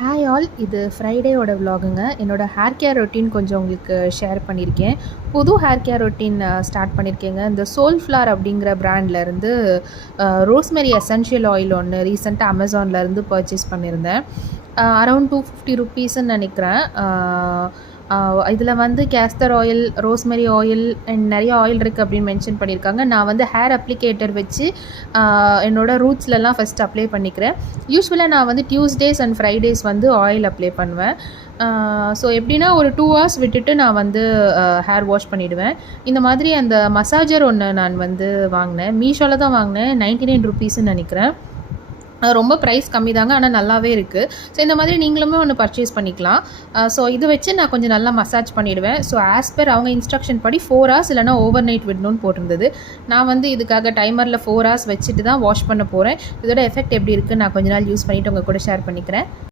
Hi all, இது ஃப்ரைடேயோட விலாகுங்க. என்னோடய hair care routine கொஞ்சம் உங்களுக்கு ஷேர் பண்ணியிருக்கேன். புது ஹேர் கேர் ரொட்டீன் ஸ்டார்ட் பண்ணியிருக்கேங்க. இந்த சோல்ஃப்ளவர் அப்படிங்கிற பிராண்ட்லேருந்து ரோஸ்மெரி எசென்ஷியல் ஆயில் ஒன்று ரீசெண்டாக அமேசான்லேருந்து பர்ச்சேஸ் பண்ணியிருந்தேன். அரௌண்ட் $250 நினைக்கிறேன். இதில் வந்து castor oil, rosemary oil and நிறைய ஆயில் இருக்குது அப்படின்னு மென்ஷன் பண்ணியிருக்காங்க. நான் வந்து ஹேர் அப்ளிகேட்டர் வச்சு என்னோடய ரூட்ஸ்லலாம் ஃபஸ்ட் அப்ளை பண்ணிக்கிறேன். யூஸ்வலாக நான் வந்து டியூஸ்டேஸ் அண்ட் ஃப்ரைடேஸ் வந்து ஆயில் அப்ளை பண்ணுவேன். ஸோ எப்படின்னா ஒரு 2 hours விட்டுட்டு நான் வந்து ஹேர் வாஷ் பண்ணிவிடுவேன். இந்த மாதிரி அந்த மசாஜர் ஒன்று நான் வந்து வாங்கினேன். மீஷோவில் தான் வாங்கினேன். $99 நினைக்கிறேன். ரொம்ப ப்ரைஸ் கம்மி தாங்க, ஆனால் நல்லாவே இருக்குது. ஸோ இந்த மாதிரி நீங்களுமே ஒன்று பர்ச்சேஸ் பண்ணிக்கலாம். ஸோ இது வச்சு நான் கொஞ்சம் நல்லா மசாஜ் பண்ணிவிடுவேன். ஸோ ஆஸ் பெர் அவங்க இன்ஸ்ட்ரக்ஷன் படி 4 hours இல்லைனா ஓவர் நைட் விடணும்னு போட்டிருந்தது. நான் வந்து இதுக்காக டைமரில் 4 hours வச்சுட்டு தான் வாஷ் பண்ண போகிறேன். இதோட எஃபெக்ட் எப்படி இருக்குது நான் கொஞ்ச நாள் யூஸ் பண்ணிவிட்டு உங்கள் கூட ஷேர் பண்ணிக்கிறேன்.